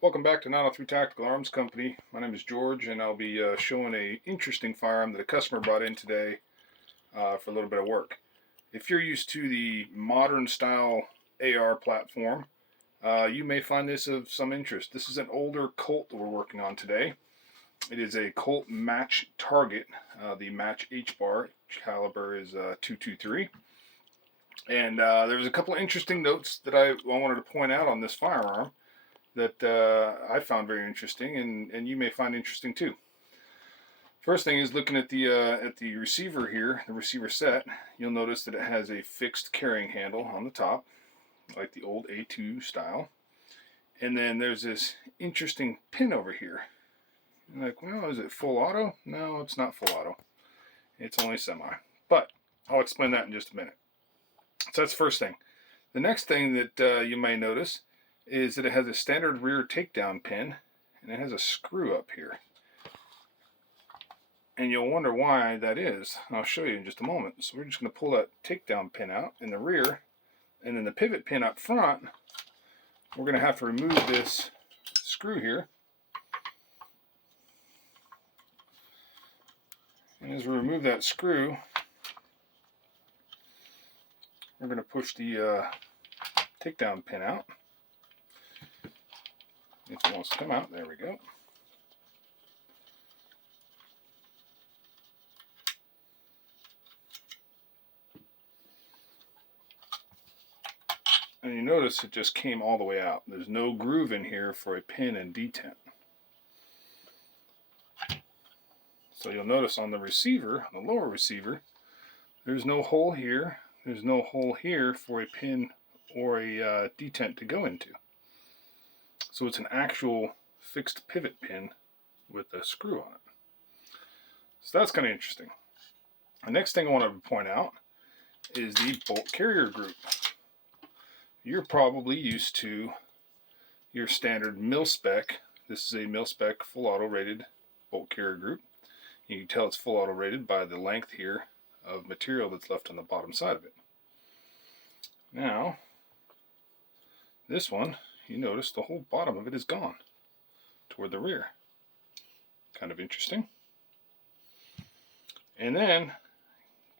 Welcome back to 903 Tactical Arms Company. My name is George, and I'll be showing a interesting firearm that a customer brought in today for a little bit of work. If you're used to the modern style AR platform, you may find this of some interest. This is an older Colt that we're working on today. It is a Colt Match Target. The Match H-bar caliber is 223. And there's a couple of interesting notes that I wanted to point out on this firearm that I found very interesting, and you may find interesting too. First thing is looking at the receiver here, the receiver set. You'll notice that it has a fixed carrying handle on the top, like the old A2 style. And then there's this interesting pin over here. You're like, well, is it full auto? No, it's not full auto. It's only semi. But I'll explain that in just a minute. So that's the first thing. The next thing that you may notice is that it has a standard rear takedown pin, and it has a screw up here. And you'll wonder why that is. I'll show you in just a moment. So we're just going to pull that takedown pin out in the rear, and then the pivot pin up front, we're going to have to remove this screw here. And as we remove that screw, we're going to push the takedown pin out. If it wants to come out, there we go. And you notice it just came all the way out. There's no groove in here for a pin and detent. So you'll notice on the receiver, on the lower receiver, there's no hole here. There's no hole here for a pin or a detent to go into. So it's an actual fixed pivot pin with a screw on it. So that's kind of interesting. The next thing I want to point out is the bolt carrier group. You're probably used to your standard mil-spec. This is a mil-spec full auto rated bolt carrier group. You can tell it's full auto rated by the length here of material that's left on the bottom side of it. Now, this one, you notice the whole bottom of it is gone toward the rear. Kind of interesting. And then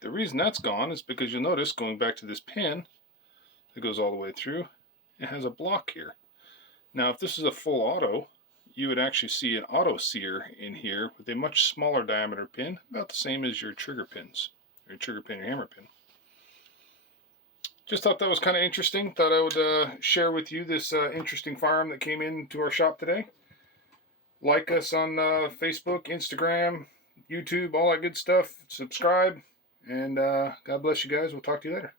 the reason that's gone is because you'll notice, going back to this pin that goes all the way through, it has a block here. Now if this is a full auto, you would actually see an auto sear in here with a much smaller diameter pin, about the same as your trigger pins, your trigger pin, your hammer pin. Just thought that was kind of interesting. Thought I would share with you this interesting firearm that came into our shop today. Like us on Facebook, Instagram, YouTube, all that good stuff. Subscribe, and God bless you guys. We'll talk to you later.